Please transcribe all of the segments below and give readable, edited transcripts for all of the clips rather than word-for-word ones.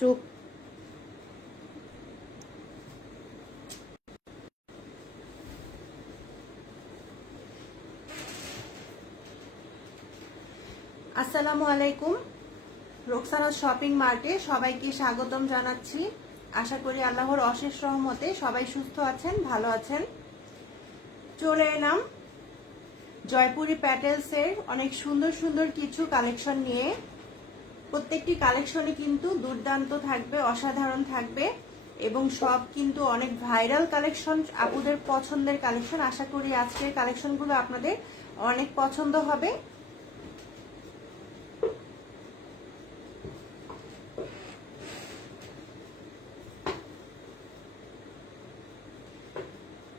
চুপ। আসসালামু আলাইকুম। রোকসানা শপিং মার্টে সবাইকে স্বাগতম জানাচ্ছি। আশা করি আল্লাহর অশেষ রহমতে সবাই সুস্থ আছেন, ভালো আছেন। চলে এলাম জয়পুরি প্যাটেলসের অনেক সুন্দর সুন্দর কিছু কালেকশন নিয়ে। প্রত্যেকটি কালেকশনে কিন্তু দুর্দান্ত থাকবে, অসাধারণ থাকবে এবং সব কিন্তু অনেক ভাইরাল কালেকশন, আপুদের পছন্দের কালেকশন। আশা করি আজকের কালেকশনগুলো আপনাদের অনেক পছন্দ হবে।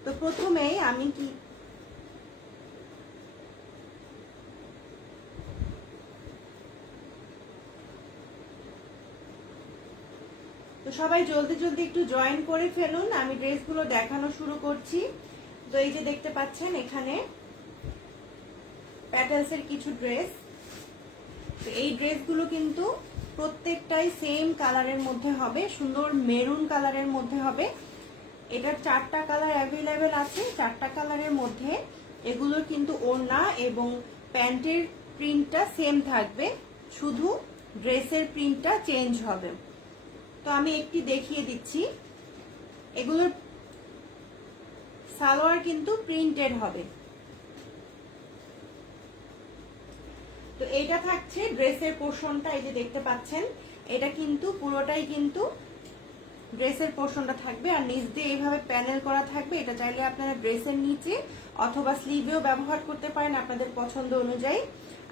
তো প্রথমেই আমি তো সবাই জলদি জলদি একটু জয়েন করে ফেলুন, আমি ড্রেসগুলো দেখানো শুরু করছি। তো এই যে দেখতে পাচ্ছেন এখানে প্যাটেলসের কিছু ড্রেস। তো এই ড্রেসগুলো কিন্তু প্রত্যেকটাই সেম কালারের মধ্যে হবে, সুন্দর মেরুন কালারের মধ্যে হবে। এটার 4টা কালার অ্যাভেলেবেল আছে। 4টা কালারের মধ্যে এগুলোর কিন্তু ওড়না এবং প্যান্টের প্রিন্টটা সেম থাকবে, শুধু ড্রেসের প্রিন্টটা চেঞ্জ হবে। তো আমি একটি দেখিয়ে দিচ্ছি। এগুলোর সালোয়ার কিন্তু প্রিন্টেড হবে। তো এইটা থাকছে ড্রেসের পোর্শনটা, এই যে দেখতে পাচ্ছেন এটা কিন্তু পুরোটাই কিন্তু ড্রেসের পোর্শনটা থাকবে আর নিচ দিয়ে এইভাবে প্যানেল করা থাকবে। এটা চাইলে আপনারা ড্রেসের নিচে অথবা স্লিভেও ব্যবহার করতে পারেন আপনাদের পছন্দ অনুযায়ী।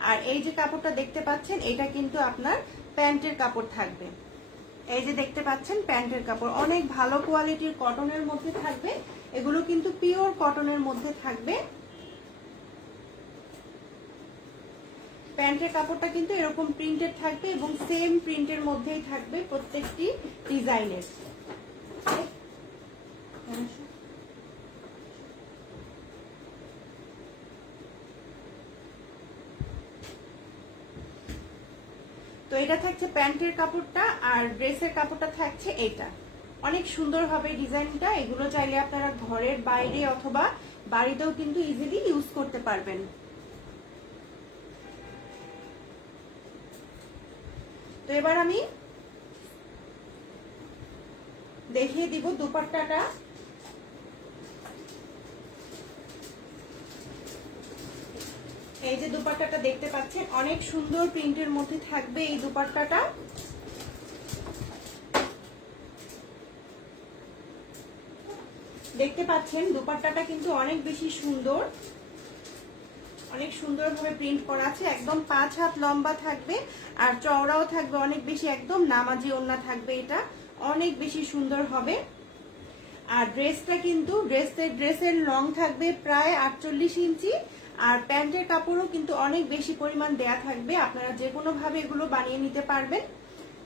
আর এই যে কাপড়টা দেখতে পাচ্ছেন এটা কিন্তু আপনার প্যান্টের কাপড় থাকবে। এই যে দেখতে পাচ্ছেন প্যান্টের কাপড় অনেক ভালো কোয়ালিটির কটনের মধ্যে থাকবে। এগুলো কিন্তু পিওর কটনের মধ্যে থাকবে। প্যান্টের কাপড়টা কিন্তু এরকম প্রিন্টেড থাকবে এবং সেম প্রিন্টের মধ্যেই থাকবে প্রত্যেকটি ডিজাইনের। তো এটা থাকছে প্যান্টের কাপড়টা আর ড্রেসের কাপড়টা থাকছে এটা। অনেক সুন্দর হবে ডিজাইনটা। এগুলো চাইলে আপনারা ঘরের বাইরে অথবা বাড়িতেও কিন্তু ইজিলি ইউজ করতে পারবেন। তো এবার আমি দেখিয়ে দিব দুপাট্টাটা। এই যে দুপাট্টাটা দেখতে পাচ্ছেন অনেক সুন্দর প্রিন্টের মধ্যে থাকবে এই দুপাট্টাটা। দেখতে পাচ্ছেন দুপাট্টাটা কিন্তু অনেক বেশি সুন্দর, অনেক সুন্দরভাবে প্রিন্ট করা আছে। একদম 5 হাত লম্বা থাকবে আর চওড়াও থাকবে অনেক বেশি, একদম নামাজি ওড়না থাকবে। এটা অনেক বেশি সুন্দর হবে। আর ড্রেসটা কিন্তু ড্রেসের লং থাকবে প্রায় 48 ইঞ্চি আর প্যান্টের কাপড়ও কিন্তু অনেক বেশি পরিমাণ দেয়া থাকবে। আপনারা যে কোনো ভাবে এগুলো বানিয়ে নিতে পারবেন।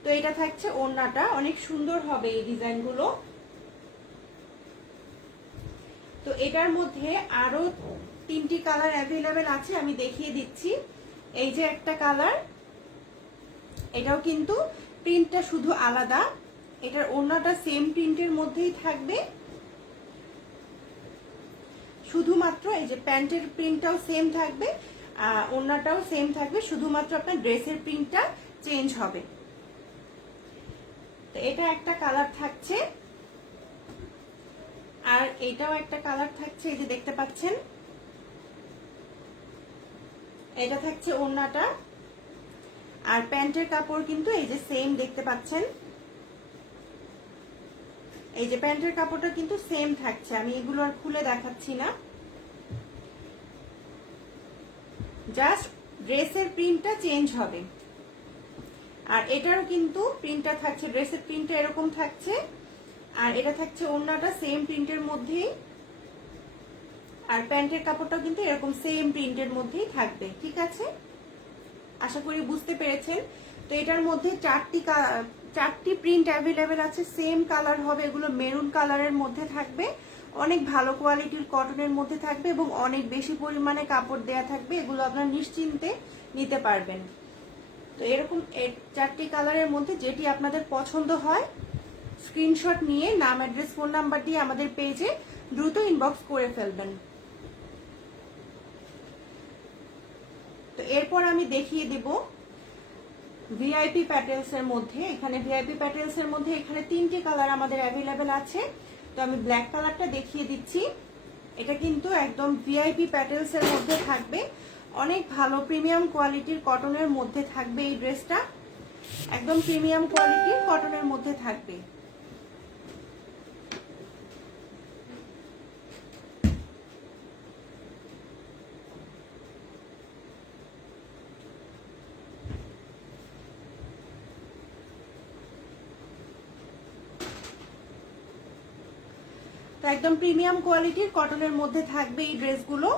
তো এটা থাকছে ওড়নাটা, অনেক সুন্দর হবে এই ডিজাইনগুলো। তো এটার মধ্যে আরো 3টি কালার অ্যাভেলেবেল আছে, আমি দেখিয়ে দিচ্ছি। এই যে একটা কালার, এটাও কিন্তু প্রিন্টটা শুধু আলাদা। এটার ওড়নাটা সেম প্রিন্টের মধ্যেই থাকবে, শুধুমাত্র এই যে প্যান্টের প্রিন্টটাও সেম থাকবে, ওড়নাটাও সেম থাকবে, শুধুমাত্র আপনার ড্রেসের প্রিন্টটা চেঞ্জ হবে। তো এটা একটা কালার থাকছে আর এটাও একটা কালার থাকছে, এই যে দেখতে পাচ্ছেন। এটা থাকছে ওড়নাটা আর প্যান্টের কাপড় কিন্তু এই যে সেম দেখতে পাচ্ছেন। এই যে প্যান্টের কাপড়টা কিন্তু সেম থাকছে, আমি এগুলো আর খুলে দেখাচ্ছি না, জাস্ট ড্রেসের প্রিন্টটা চেঞ্জ হবে। আর এটারও কিন্তু প্রিন্টটা থাকছে, ড্রেসের প্রিন্টটা এরকম থাকছে আর এটা থাকছে ওড়নাটা সেম প্রিন্টের মধ্যেই আর প্যান্টের কাপড়টাও কিন্তু এরকম সেম প্রিন্টের মধ্যেই থাকবে। ঠিক আছে, আশা করি বুঝতে পেরেছেন। তো এটার মধ্যে 4টি প্রিন্ট অ্যাভেলেবেল আছে, সেম কালার হবে। এগুলো মেরুন কালারের মধ্যে থাকবে, অনেক ভালো কোয়ালিটির কটনের মধ্যে থাকবে এবং অনেক বেশি পরিমাণে কাপড় দেয়া থাকবে। এগুলো আপনারা নিশ্চিন্তে নিতে পারবেন। তো এরকম 4টি কালারের মধ্যে যেটি আপনাদের পছন্দ হয় স্ক্রিনশট নিয়ে নাম, অ্যাড্রেস, ফোন নাম্বার দিয়ে আমাদের পেজে দ্রুত ইনবক্স করে ফেলবেন। তো এরপর আমি দেখিয়ে দিব ভিআইপি প্যাটেলস এর মধ্যে। এখানে ভিআইপি প্যাটেলস এর মধ্যে এখানে 3টি কালার আমাদের অ্যাভেলেবেল আছে। তো আমি ব্ল্যাক কালারটা দেখিয়ে দিচ্ছি। এটা কিন্তু একদম ভিআইপি প্যাটেলস এর মধ্যে থাকবে, অনেক ভালো প্রিমিয়াম কোয়ালিটির কটনের মধ্যে থাকবে এই ড্রেসটা, একদম প্রিমিয়াম কোয়ালিটির কটনের মধ্যে থাকবে। তো একদম প্রিমিয়াম কোয়ালিটির কটনের মধ্যে থাকবে এই ড্রেসগুলো।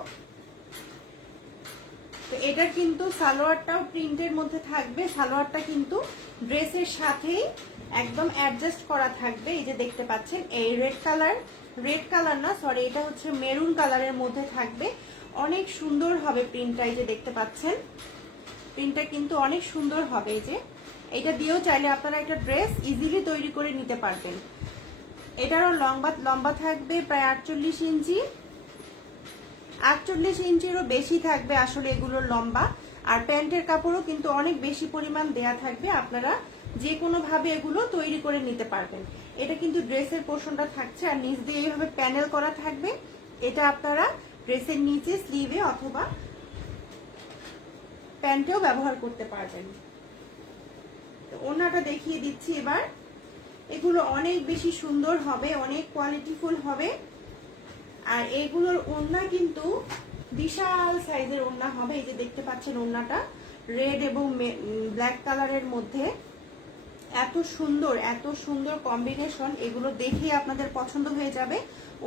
তো এটার কিন্তু সালোয়ারটাও প্রিন্টের মধ্যে থাকবে, সালোয়ারটা কিন্তু ড্রেসের সাথেই একদম অ্যাডজাস্ট করা থাকবে। এই যে দেখতে পাচ্ছেন এই রেড কালার না সরি, এটা হচ্ছে মেরুন কালারের মধ্যে থাকবে, অনেক সুন্দর হবে প্রিন্টটা। এই যে দেখতে পাচ্ছেন প্রিন্টটা কিন্তু অনেক সুন্দর হবে। এই যে এটা দিয়েও চাইলে আপনারা একটা ড্রেস ইজিলি তৈরি করে নিতে পারবেন। এটারও লম্বা থাকবে প্রায় 48 ইঞ্চি, 48 ইঞ্চিরও বেশি থাকবে আসলে এগুলোর লম্বা। আর প্যান্টের কাপড়ও কিন্তু অনেক বেশি পরিমাণ দেয়া থাকবে, আপনারা যে কোনো ভাবে এগুলো তৈরি করে নিতে পারবেন। এটা কিন্তু ড্রেসের পোর্শনটা থাকছে আর নিচ দিয়ে এইভাবে প্যানেল করা থাকবে। এটা আপনারা ড্রেসের নিচে স্লিভে অথবা প্যান্টেও ব্যবহার করতে পারবেন। তো ওড়নাটা দেখিয়ে দিচ্ছি এবার। এগুলো অনেক বেশি সুন্দর হবে, অনেক কোয়ালিটিফুল হবে। আর এগুলোর ওড়না কিন্তু বিশাল সাইজের ওড়না হবে। এই যে দেখতে পাচ্ছেন ওড়নাটা রেড এবং ব্ল্যাক কালারের মধ্যে এত সুন্দর কম্বিনেশন, এগুলো দেখে আপনাদের পছন্দ হয়ে যাবে।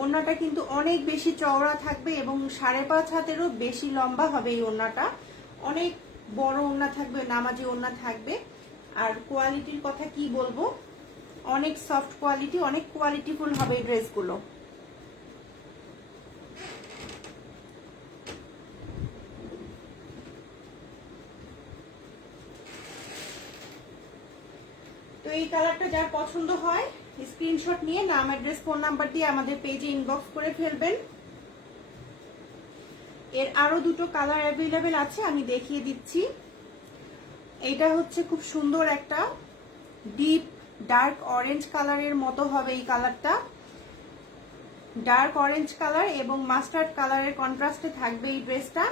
ওড়নাটা কিন্তু অনেক বেশি চওড়া থাকবে এবং 5.5 হাতেরও বেশি লম্বা হবে এই ওড়নাটা, অনেক বড় ওড়না থাকবে, নামাজি ওড়না থাকবে। আর কোয়ালিটির কথা কি বলবো, অনেক সফট কোয়ালিটি, অনেক কোয়ালিটিফুল হবে এই ড্রেসগুলো। তো এই কালারটা যার পছন্দ হয় স্ক্রিনশট নিয়ে নাম, অ্যাড্রেস, ফোন নাম্বার দিয়ে আমাদের পেজে ইনবক্স করে ফেলবেন। এর আরো দুটো কালার অ্যাভেলেবেল আছে, আমি দেখিয়ে দিচ্ছি। এটা হচ্ছে খুব সুন্দর একটা ডিপ ডার্ক অরেঞ্জ কালারের মতো হবে এই কালারটা, ডার্ক অরেঞ্জ কালার এবং মাস্টার্ড কালারের কন্ট্রাস্টে থাকবে এই ড্রেসটা।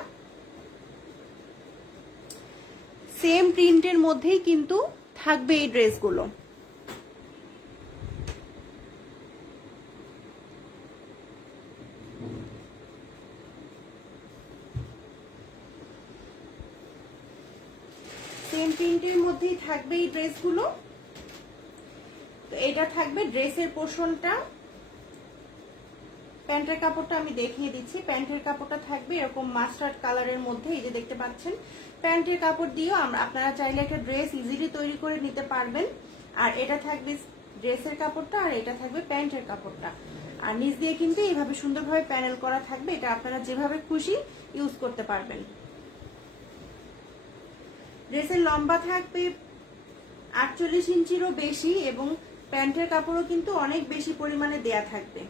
সেম প্রিন্টের মধ্যেই কিন্তু থাকবে এই ড্রেসগুলো। সেম প্রিন্টের মধ্যেই থাকবে এই ড্রেসগুলো। তো এটা থাকবে ড্রেসের পোর্শনটা। প্যান্টের কাপড়টা আমি দেখিয়ে দিচ্ছি। প্যান্টের কাপড়টা থাকবে এরকম মাস্টার্ড কালারের মধ্যে। এই যে দেখতে পাচ্ছেন প্যান্টের কাপড় দিয়েও আপনারা চাইলে একটা ড্রেস ইজিলি তৈরি করে নিতে পারবেন। আর এটা থাকবে ড্রেসের কাপড়টা আর এটা থাকবে প্যান্টের কাপড়টা। আর নিচ দিয়ে কিন্তু এইভাবে সুন্দরভাবে প্যানেল করা থাকবে, এটা আপনারা যেভাবে খুশি ইউজ করতে পারবেন। ড্রেসের লম্বা থাকবে 48 ইঞ্চিরও বেশি এবং প্যান্টের কাপড়ও কিন্তু অনেক বেশি পরিমাণে দেয়া থাকবে।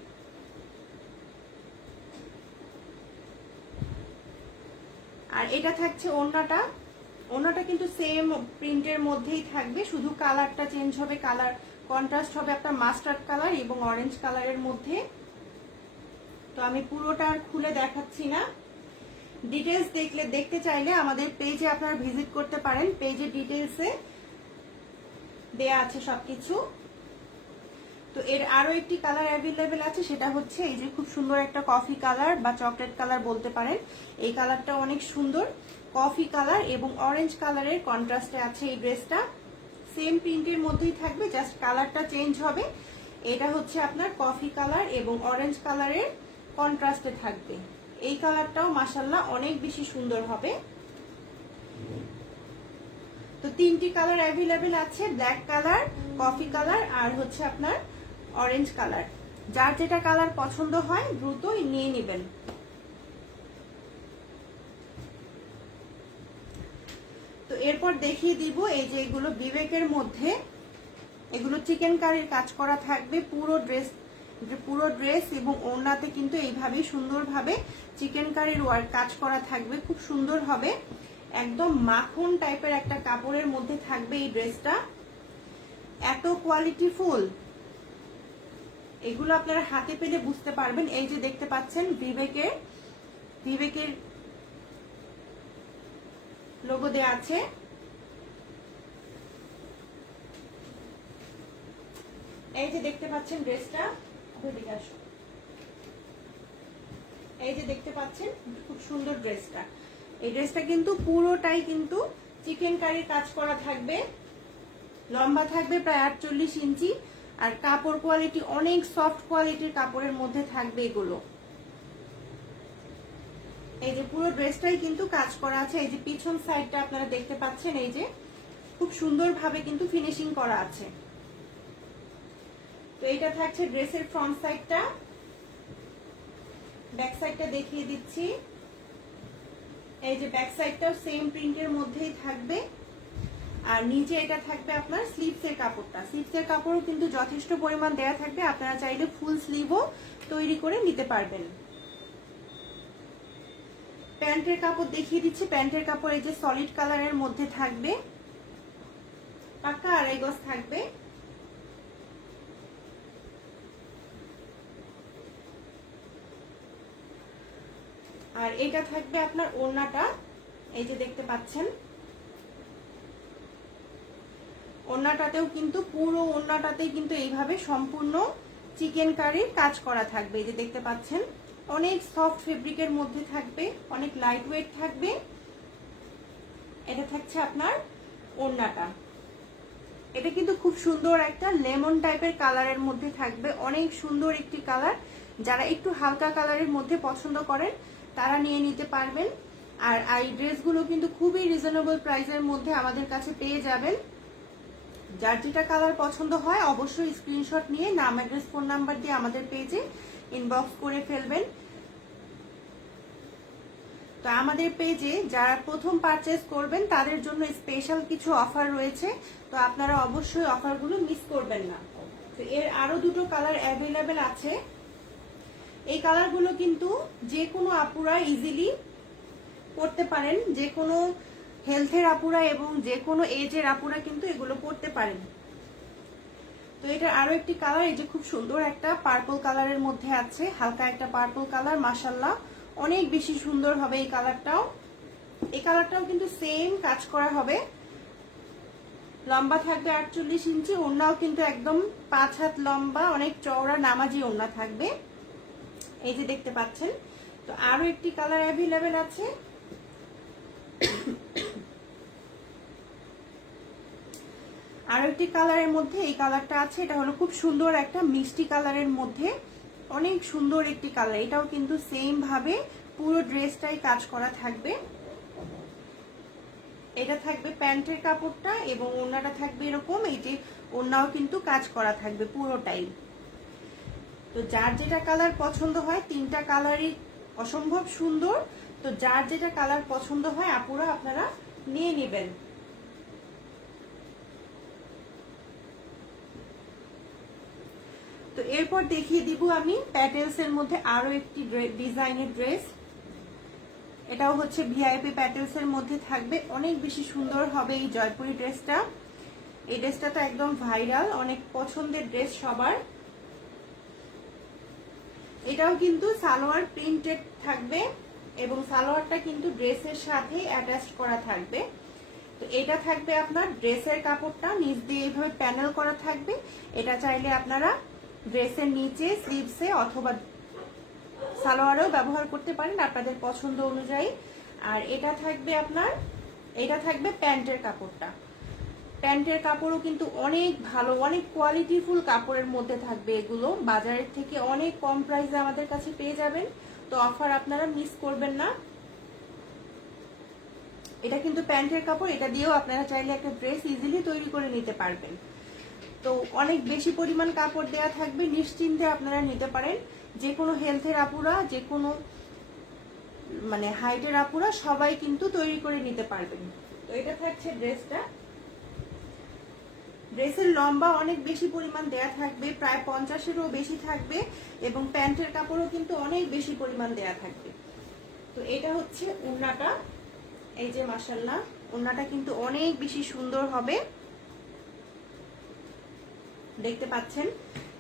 আর এটা থাকছে ওড়নাটা কিন্তু সেম প্রিন্টের মধ্যেই থাকবে, শুধু কালারটা চেঞ্জ হবে, কালার কন্ট্রাস্ট হবে একটা মাস্টার্ড কালার এবং অরেঞ্জ কালারের মধ্যে। তো আমি পুরোটা আর খুলে দেখাচ্ছি না, ডিটেলস দেখতে চাইলে আমাদের পেজে আপনারা ভিজিট করতে পারেন, পেজে ডিটেলসে দেয়া আছে সবকিছু। তো এর আরো একটি কালার অ্যাভেলেবেল আছে, সেটা হচ্ছে এই যে খুব সুন্দর একটা কফি কালার বা চকলেট কালার বলতে পারেন। এই কালারটা অনেক সুন্দর, কফি কালার এবং অরেঞ্জ কালারের কন্ট্রাস্টে আছে এই ড্রেসটা। সেম প্রিন্টের মধ্যেই থাকবে, জাস্ট কালারটা চেঞ্জ হবে। এটা হচ্ছে আপনার কফি কালার এবং অরেঞ্জ কালারের কন্ট্রাস্টে থাকবে। এই কালারটাও মাশাআল্লাহ অনেক বেশি সুন্দর হবে। তো 3টি কালার অ্যাভেলেবেল আছে, ব্ল্যাক কালার, কফি কালার আর হচ্ছে আপনার অরেঞ্জ কালার। যার যেটা কালার পছন্দ হয় দ্রুত নিয়ে নেবেন। তো এরপর দেখিয়ে দিব এই যে এগুলো বিবেকের মধ্যে, এগুলো চিকেন কারির কাজ করা থাকবে পুরো ড্রেস এবং ওড়নাতে কিন্তু এইভাবেই সুন্দরভাবে চিকেন কারির ওয়ার্ক কাজ করা থাকবে, খুব সুন্দর হবে। একদম মাখন টাইপের একটা কাপড়ের মধ্যে থাকবে এই ড্রেসটা, এত কোয়ালিটিফুল। এগুলো আপনারা হাতে পেলে বুঝতে পারবেন। এই যে দেখতে পাচ্ছেন বিবেকের লোগো দেয়া আছে। এই যে দেখতে পাচ্ছেন ড্রেসটা, এই যে দেখতে পাচ্ছেন খুব সুন্দর ড্রেসটা। এই ড্রেসটা কিন্তু পুরোটাই কিন্তু চিকেন কারির কাজ করা থাকবে, লম্বা থাকবে প্রায় 48 ইঞ্চি, আর কাপড় কোয়ালিটি অনেক সফট কোয়ালিটির কাপড়ের মধ্যে থাকবে এগুলো। এই যে পুরো ড্রেসটাই কিন্তু কাজ করা আছে। এই যে পিছন সাইডটা আপনারা দেখতে পাচ্ছেন, এই যে খুব সুন্দরভাবে কিন্তু ফিনিশিং করা আছে। তো এটা থাকছে ড্রেসের ফ্রন্ট সাইডটা, ব্যাক সাইডটা দেখিয়ে দিচ্ছি। এই যে ব্যাক সাইডটাও সেম প্রিন্টের মধ্যেই থাকবে, আর নিচে এটা থাকবে আপনার স্লিভসের কাপড়টা। স্লিভসের কাপড়ও কিন্তু যথেষ্ট পরিমাণ দেয়া থাকবে, আপনারা চাইলে ফুল স্লিভও তৈরি করে নিতে পারবেন। প্যান্টের কাপড় দেখিয়ে দিচ্ছি। প্যান্টের কাপড় এই যে সলিড কালারের মধ্যে থাকবে, পাক্কা 2.5 গজ থাকবে। আর এটা থাকবে আপনার ওড়নাটা, এই যে দেখতে পাচ্ছেন ওড়নাটাতেও কিন্তু পুরো ওড়নাটাতেই কিন্তু এইভাবে সম্পূর্ণ চিকেন কারির কাজ করা থাকবে। এই যে দেখতে পাচ্ছেন অনেক সফট ফেব্রিকের মধ্যে থাকবে, অনেক লাইট ওয়েট থাকবে। এটা থাকছে আপনার ওড়নাটা, এটা কিন্তু খুব সুন্দর একটা লেমন টাইপের কালারের মধ্যে থাকবে, অনেক সুন্দর একটি কালার। যারা একটু হালকা কালারের মধ্যে পছন্দ করেন তারা নিয়ে নিতে পারবেন। আর এই ড্রেসগুলো কিন্তু খুবই রিজনেবল প্রাইসের মধ্যে আমাদের কাছে পেয়ে যাবেন। যার যেটা কালার পছন্দ হয় অবশ্যই স্ক্রিনশট নিয়ে নাম, অ্যাড্রেস, ফোন নাম্বার দিয়ে আমাদের পেজে ইনবক্স করে ফেলবেন। তো আমাদের পেজে যারা প্রথম পারচেজ করবেন তাদের জন্য স্পেশাল কিছু অফার রয়েছে, তো আপনারা অবশ্যই অফারগুলো মিস করবেন না। তো এর আরো দুটো কালার অ্যাভেলেবেল আছে। এই কালারগুলো কিন্তু যে কোনো আপুরা ইজিলি পরতে পারেন, যে কোনো হেলথের আপুরা এবং যে কোনো এজের আপুরা কিন্তু এগুলো পরতে পারেন। তো এটা আরো একটি কালার, এই যে খুব সুন্দর একটা পার্পল কালারের মধ্যে আছে, হালকা একটা পার্পল কালার, মাশাআল্লাহ অনেক বেশি সুন্দর হবে এই কালারটাও। এই কালারটাও কিন্তু সেম কাজ করা হবে, লম্বা থাকবে 48 ইঞ্চি, ওড়নাও কিন্তু একদম 5 হাত লম্বা, অনেক চওড়া নামাজি ওড়না থাকবে। এই যে দেখতে পাচ্ছেন। তো আরো একটি কালার অ্যাভেলেবেল আছে, আরো একটি কালারের মধ্যে এই কালারটা আছে। এটা হলো খুব সুন্দর একটা মিষ্টি কালারের মধ্যে, অনেক সুন্দর একটি কালার। এটাও কিন্তু সেম ভাবে পুরো ড্রেসটাই কাজ করা থাকবে। এটা থাকবে প্যান্টের কাপড়টা এবং ওড়নাটা থাকবে এরকম, এই যে ওড়নাও কিন্তু কাজ করা থাকবে পুরোটাই। তো যার যেটা কালার পছন্দ হয়, তিনটা কালারই অসম্ভব সুন্দর। তো যার যেটা কালার পছন্দ হয় আপুরা আপনারা নিয়ে নেবেন। তো এরপর দেখিয়ে দিব আমি প্যাটেলস এর মধ্যে আরো একটি ডিজাইনের ড্রেস। এটাও হচ্ছে ভিআইপি প্যাটেলস এর মধ্যে থাকবে, অনেক বেশি সুন্দর হবে এই জয়পুরি ড্রেসটা। এই ড্রেসটা তো একদম ভাইরাল, অনেক পছন্দের ড্রেস সবার। এটাও কিন্তু সালোয়ার প্রিন্টেড থাকবে এবং সালোয়ারটা কিন্তু ড্রেসের সাথে অ্যাটাচ করা থাকবে। তো এটা থাকবে আপনার ড্রেসের কাপড়টা নিচ দিয়ে এইভাবে প্যানেল করা থাকবে। এটা চাইলে আপনারা ড্রেসের নিচে স্লিভসে অথবা সালোয়ারেও ব্যবহার করতে পারেন আপনাদের পছন্দ অনুযায়ী। আর এটা থাকবে আপনার, এটা থাকবে প্যান্টের কাপড়টা। প্যান্টের কাপড়ও কিন্তু অনেক ভালো, অনেক কোয়ালিটিফুল কাপড়ের মধ্যে থাকবে। এগুলো বাজারের থেকে অনেক কম প্রাইসে আমাদের কাছে পেয়ে যাবেন। তো অফার আপনারা মিস করবেন না। এটা কিন্তু প্যান্টের কাপড়, এটা দিয়েও আপনারা চাইলে একটা ড্রেস ইজিলি তৈরি করে নিতে পারবেন। তো অনেক বেশি পরিমাণ কাপড় দেয়া থাকবে, নিশ্চিন্তে আপনারা নিতে পারেন। যে কোনো হেলথের আপুরা, যে কোনো মানে হাইটের আপুরা সবাই কিন্তু তৈরি করে নিতে পারবেন। তো তো এটা থাকছে ড্রেসটা। ড্রেসের লম্বা অনেক বেশি পরিমাণ দেয়া থাকবে, প্রায় 50-এরও বেশি থাকবে, এবং প্যান্টের কাপড়ও কিন্তু অনেক বেশি পরিমাণ দেয়া থাকবে। তো এটা হচ্ছে ওড়নাটা। এই যে মাশাআল্লাহ, ওড়নাটা কিন্তু অনেক বেশি সুন্দর হবে, দেখতে পাচ্ছেন।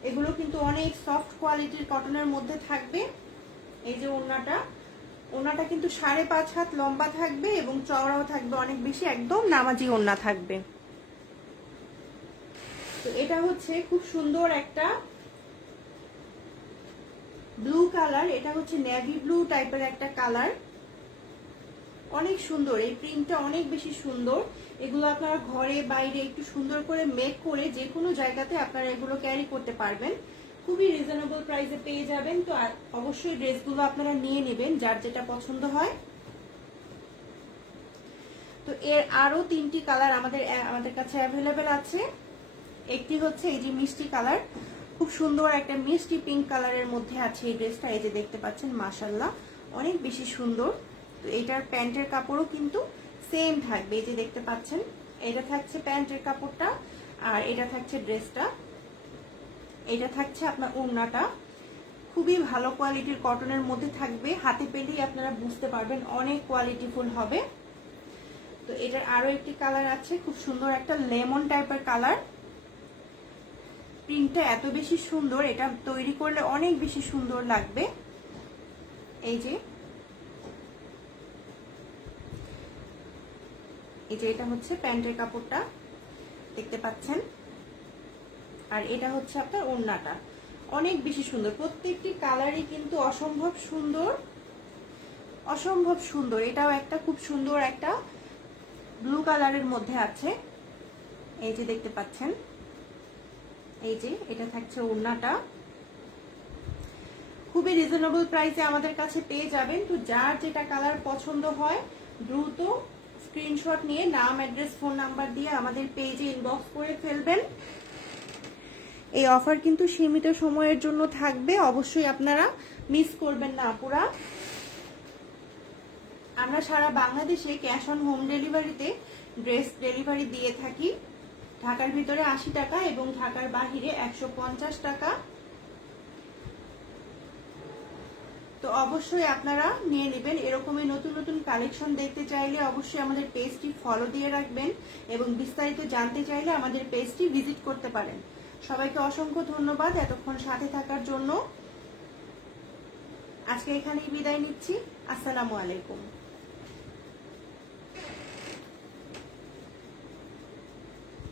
এগুলো কিন্তু অনেক সফট কোয়ালিটির কটনের মধ্যে থাকবে। এই যে ওড়নাটা কিন্তু 5.5 হাত লম্বা থাকবে এবং চওড়াও থাকবে অনেক বেশি, একদম নামাজি ওড়না থাকবে। তো এটা হচ্ছে খুব সুন্দর একটা ব্লু কালার, এটা হচ্ছে নেভি ব্লু টাইপের একটা কালার, অনেক সুন্দর। এই প্রিন্টটা অনেক বেশি সুন্দর। এগুলো আপনারা ঘরে বাইরে একটু সুন্দর করে মেক করে যে কোনো জায়গাতে আপনারা এগুলো ক্যারি করতে পারবেন, খুবই রিজনেবল প্রাইসে পেয়ে যাবেন। তো অবশ্যই ড্রেসগুলো আপনারা নিয়ে নেবেন যার যেটা পছন্দ হয়। তো এর আরো 3টি কালার আমাদের কাছে অ্যাভেলেবেল আছে। একটি হচ্ছে এই যে মিষ্টি কালার, খুব সুন্দর একটা মিষ্টি পিঙ্ক কালারের মধ্যে আছে এই ড্রেসটা। এই যে দেখতে পাচ্ছেন মাশাআল্লাহ, অনেক বেশি সুন্দর। তো এটার প্যান্টের কাপড়ও কিন্তু সেম থাকবে, এই যে দেখতে পাচ্ছেন। এটা থাকছে প্যান্টের কাপড়টা, আর এটা থাকছে ড্রেসটা। এটা থাকছে আপনার ওড়নাটা, খুবই ভালো কোয়ালিটির কটনের মধ্যে থাকবে, হাতে পেলেই আপনারা বুঝতে পারবেন অনেক কোয়ালিটিফুল হবে। তো এটার আরো একটি কালার আছে, খুব সুন্দর একটা লেমন টাইপের কালার। প্রিন্টটা এত বেশি সুন্দর, এটা তৈরি করলে অনেক বেশি সুন্দর লাগবে। এই যে এটা হচ্ছে প্যান্টের কাপড়টা, দেখতে পাচ্ছেন। আর এটা হচ্ছে আপনার ওড়নাটা, অনেক বেশি সুন্দর। প্রত্যেকটি কালারই কিন্তু অসম্ভব সুন্দর, অসম্ভব সুন্দর। এটাও একটা খুব সুন্দর একটা ব্লু কালারের মধ্যে আছে, এই যে দেখতে পাচ্ছেন। এই যে এটা থাকছে ওড়নাটা, খুবই রিজনেবল প্রাইসে আমাদের কাছে পেয়ে যাবেন। তো যার যেটা কালার পছন্দ হয় দ্রুত স্ক্রিনশট নিয়ে নাম, অ্যাড্রেস, ফোন নাম্বার দিয়ে আমাদের পেজে ইনবক্স করে ফেলবেন। এই অফার কিন্তু সীমিত সময়ের জন্য থাকবে, অবশ্যই আপনারা মিস করবেন না আপুরা। আমরা সারা বাংলাদেশে ক্যাশ অন হোম ডেলিভারিতে ড্রেস ডেলিভারি দিয়ে থাকি। ঢাকার ভিতরে 80 টাকা এবং ঢাকার বাহিরে 150 টাকা। তো অবশ্যই আপনারা নিয়ে নেবেন। এরকমই নতুন নতুন কালেকশন দেখতে চাইলে অবশ্যই আমাদের পেজটি ফলো দিয়ে রাখবেন, এবং বিস্তারিত জানতে চাইলে আমাদের পেজটি ভিজিট করতে পারেন। সবাইকে অসংখ্য ধন্যবাদ এতক্ষণ সাথে থাকার জন্য। আজকে এখানেই বিদায় নিচ্ছি। আসসালামু আলাইকুম।